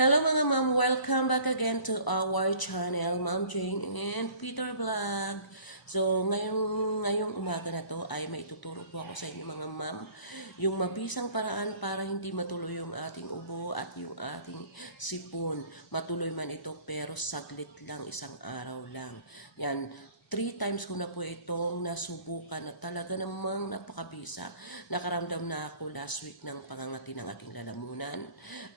Hello mga ma'am, welcome back again to our channel, Ma'am Jane and Peter Vlog. So, ngayong, ngayong umaga na to ay may tuturo po ako sa inyo mga ma'am yung mabisang paraan para hindi matuloy yung ating ubo at yung ating sipon. Matuloy man ito pero saglit lang, isang araw lang. Yan, three times ko na po itong nasubukan na talaga namang napakabisa. Nakaramdam na ako last week ng pangangati ng aking lalamunan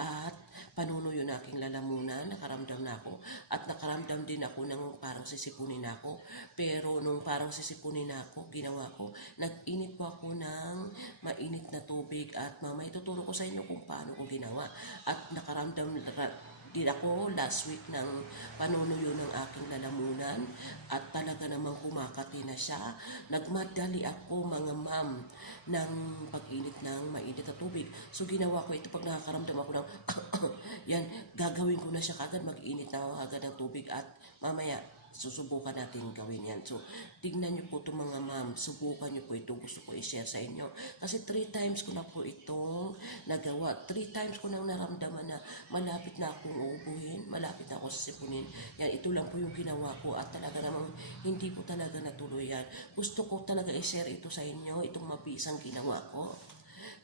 at panuno yung aking lalamunan, nakaramdam na ako at nakaramdam din ako ng parang sisipunin ako. Pero nung parang sisipunin ako, ginawa ko, nag-init po ako ng mainit na tubig at mamaya ituturo ko sa inyo kung paano ko ginawa. At nakaramdam din ako last week ng panunuyo ng aking lalamunan at talaga namang kumakati na siya. Nagmadali ako mga ma'am ng pag-init ng mainit na tubig. So ginawa ko ito pag nakakaramdam ako ng yan, gagawin ko na siya kagad mag-init na agad ng tubig at mamaya susubukan natin gawin yan. So, tignan niyo po ito mga ma'am. Subukan niyo po ito. Gusto ko i-share sa inyo. Kasi three times ko na po itong nagawa. Three times ko nang naramdaman na malapit na akong uubuhin. Malapit na ako sisipunin. Yan, ito lang po yung ginawa ko. At talaga namang hindi po talaga natuloy yan. Gusto ko talaga i-share ito sa inyo. Itong mabisang ginawa ko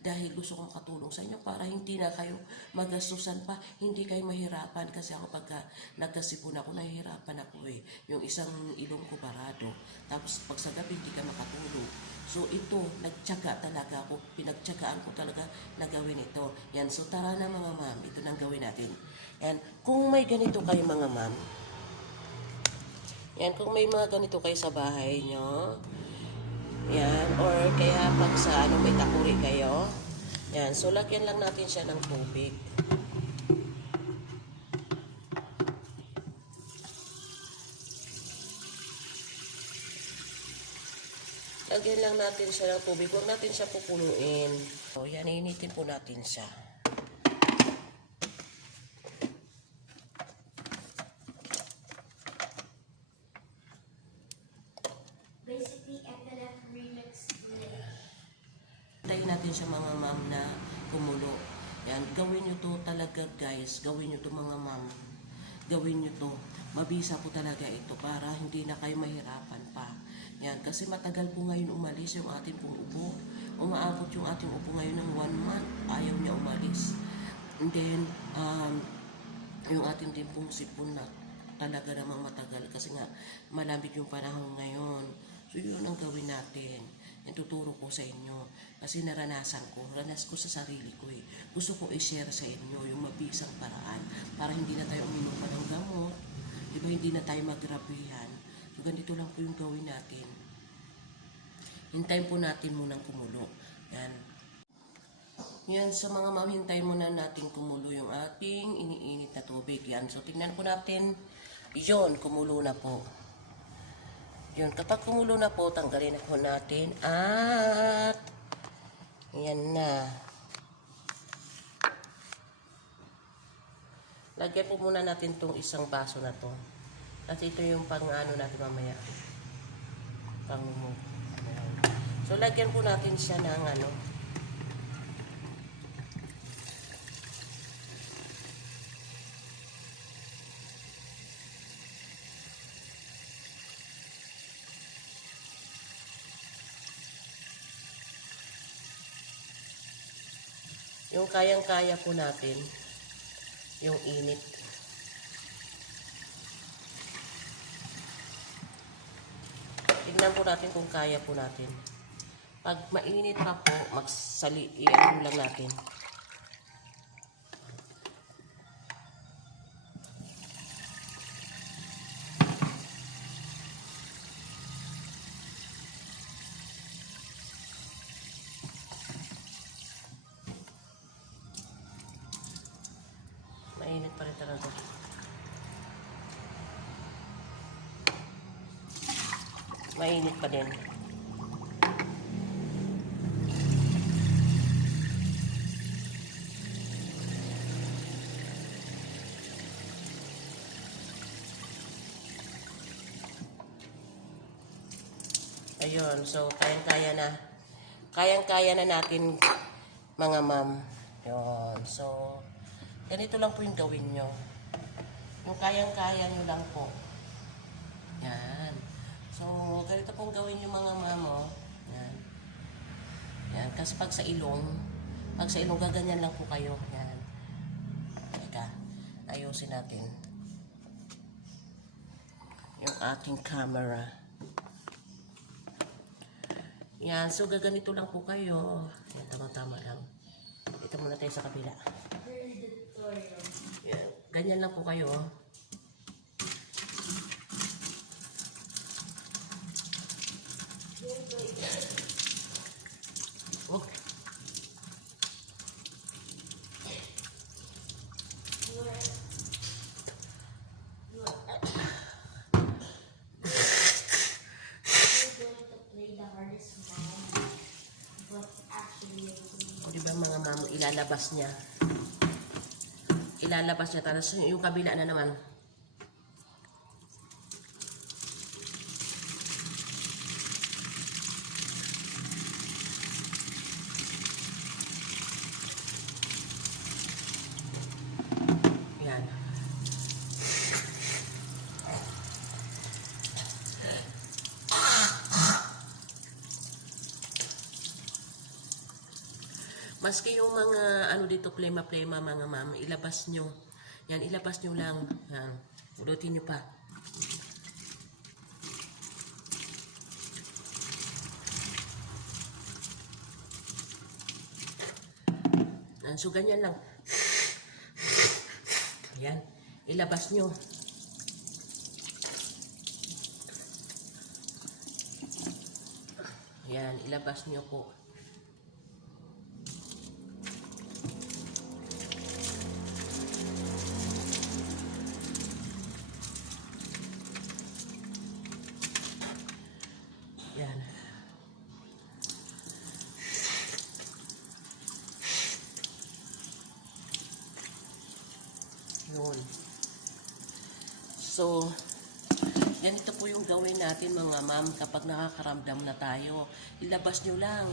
dahil gusto kong katulong sa inyo para hindi na kayo magastusan pa, hindi kayo mahirapan kasi ako pagka nagkasipon ako, nahihirapan ako eh. Yung isang ilong ko barado, tapos pag sa gabi hindi ka makatulog. So ito, nagtyaga talaga ako, pinagtyagaan ko talaga na gawin ito. Yan, so tara na mga ma'am, ito nang gawin natin. Yan, kung may ganito kayo mga ma'am, yan, kung may mga ganito kayo sa bahay nyo, yan, or kaya pag sa ano may takuri kayo. Yan, so lagyan lang natin siya ng tubig. Lagyan lang natin siya ng tubig. Huwag natin siya pupunuin. So, yan, initin po natin siya. Basically, FLF Remix Remix. Tayo natin siya mga ma'am na kumulo. Yan, gawin nyo to talaga guys. Gawin nyo to mga ma'am. Gawin nyo to. Mabisa po talaga ito para hindi na kayo mahirapan pa. Yan, kasi matagal po ngayon umalis yung ating pong ubo. Umaabot yung ating ubo ngayon ng one month. Ayaw niya umalis. And then, um, yung ating din pong sipon na talaga namang matagal kasi nga malamig yung panahon ngayon. So yun ang gawin natin. Yan tuturo ko sa inyo. Kasi naranasan ko, ranas ko sa sarili ko eh. Gusto ko i-share sa inyo yung mabisang paraan para hindi na tayo uminom pa ng gamot. Di hindi na tayo magrabihan. So ganito lang po yung gawin natin. Hintayin po natin munang kumulo. Yan. Yan, sa mga ma'am, hintayin muna natin kumulo yung ating iniinit na tubig. Yan, so tingnan po natin. Yun, kumulo na po. Yun, kapag kumulo na po, tanggalin na natin. At, yan na. Lagyan po muna natin tong isang baso na to. Kasi ito yung pang ano natin mamaya. Pang So, lagyan po natin siya ng ano, Yung kayang-kaya po natin, yung init. Tignan po natin kung kaya po natin. Pag mainit pa po, magsali, i-ano lang natin. Mainit pa din. Ayun, so kayang-kaya na. Kayang-kaya na natin mga ma'am. Yun, so Ganito lang po yung gawin nyo. Yung kayang-kaya nyo lang po. Ganito pong gawin yung mga mamo. Yan. Yan. Kasi pag sa ilong, pag sa ilong, gaganyan lang po kayo. Yan. Teka, ayusin natin. Yung ating camera. Yan. So, gaganito lang po kayo. Yan, tama-tama lang. Dito muna tayo sa kabila. Yan. Ganyan lang po kayo. Ilalabas niya. Ilalabas niya. Tapos yung kabila na naman. Yan. Maski yung mga ano dito plema-plema mga ma'am, ilabas nyo. Yan, ilabas nyo lang. Yan. Ulitin nyo pa. Yan, so ganyan lang. Yan. Ilabas nyo. Yan, ilabas nyo po. Yun. So, ganito po yung gawin natin mga ma'am kapag nakakaramdam na tayo. Ilabas nyo lang.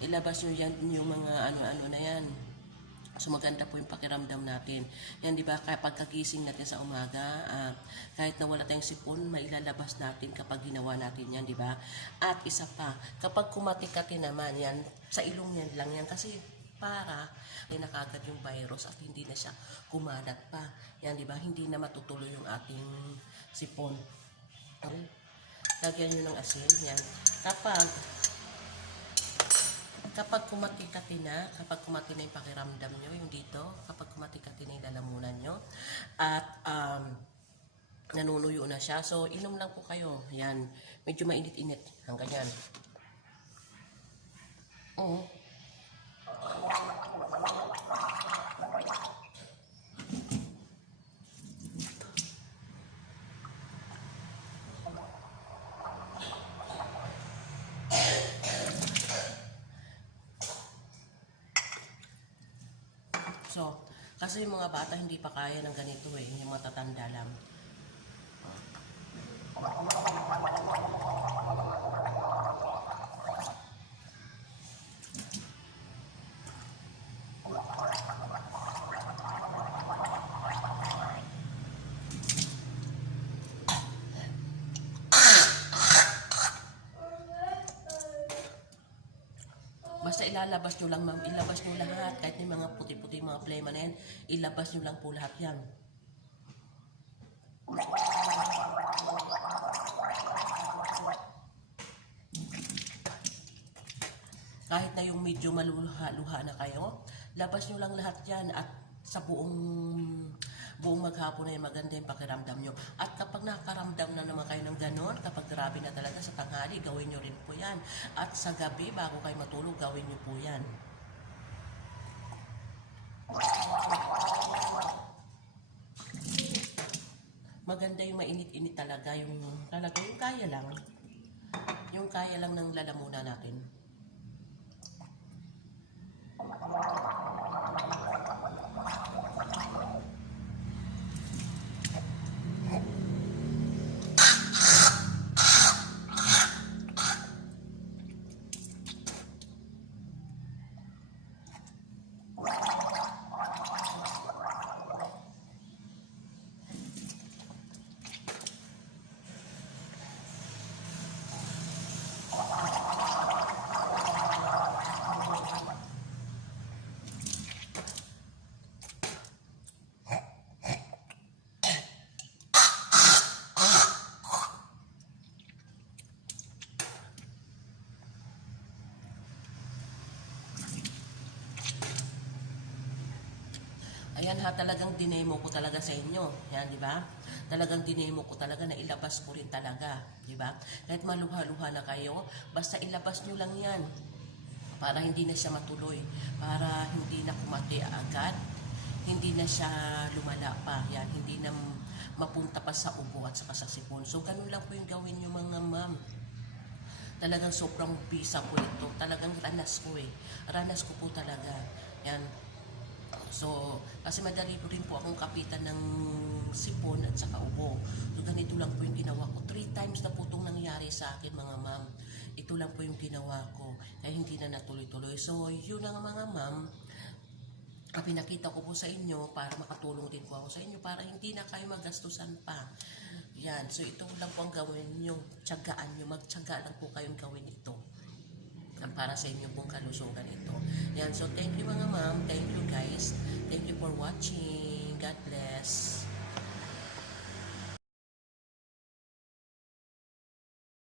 Ilabas nyo yan yung mga ano-ano na yan. So maganda po yung pakiramdam natin. Yan di ba kapag kagising natin sa umaga, ah, kahit nawala tayong sipon, mailalabas natin kapag ginawa natin yan, di ba? At isa pa, kapag kumatikati naman yan, sa ilong yan lang yan kasi para ay nakagad yung virus at hindi na siya kumalat pa. Yan, di ba? Hindi na matutuloy yung ating sipon. Lagyan nyo ng asin. Yan. Kapag kapag kumatikati na, kapag kumati na yung pakiramdam nyo, yung dito, kapag kumatikati na yung lalamunan nyo, at um, nanunuyo na siya. So, inom lang po kayo. Yan. Medyo mainit-init. Hanggang yan. Oo. So, kasi yung mga bata hindi pa kaya ng ganito eh, yung matatanda lang. Basta ilalabas nyo lang, ma'am. Ilabas nyo lahat. Kahit yung mga puti-puti, mga plema na yan, ilabas nyo lang po lahat yan. Kahit na yung medyo maluha-luha na kayo, labas nyo lang lahat yan at sa buong buong maghapon yan, maganda yung pakiramdam nyo. At kapag nakakaramdam na naman kayo ng ganon, kapag grabe na talaga sa tanghali, gawin nyo rin po yan. At sa gabi, bago kayo matulog, gawin nyo po yan. Maganda yung mainit-init talaga, yung talaga yung kaya lang. Yung kaya lang ng lalamunan natin. Ha, talagang dinemo ko talaga sa inyo. Yan, di ba? Talagang dinemo ko talaga na ilabas ko rin talaga. Di ba? Kahit maluha-luha na kayo, basta ilabas nyo lang yan. Para hindi na siya matuloy. Para hindi na kumati agad. Hindi na siya lumala pa. Yan, hindi na mapunta pa sa ubo at saka sa sipon. So, ganun lang po yung gawin nyo mga ma'am talagang sobrang bisa ko ito. Talagang ranas ko eh. Ranas ko po talaga. Yan. So, kasi madali ko rin po akong kapitan ng sipon at saka ubo. So, ganito lang po yung ginawa ko. Three times na po itong nangyari sa akin, mga ma'am. Ito lang po yung ginawa ko. Kaya hindi na natuloy-tuloy. So, yun lang mga ma'am. Ang pinakita ko po sa inyo para makatulong din po ako sa inyo para hindi na kayo magastusan pa. Yan. So, ito lang po ang gawin nyo. Tiyagaan nyo. Magtiyaga lang po kayong gawin ito. Ang para sa inyo pong kalusugan ito. Yan. So, thank you mga ma'am. Thank you guys. Thank you for watching. God bless.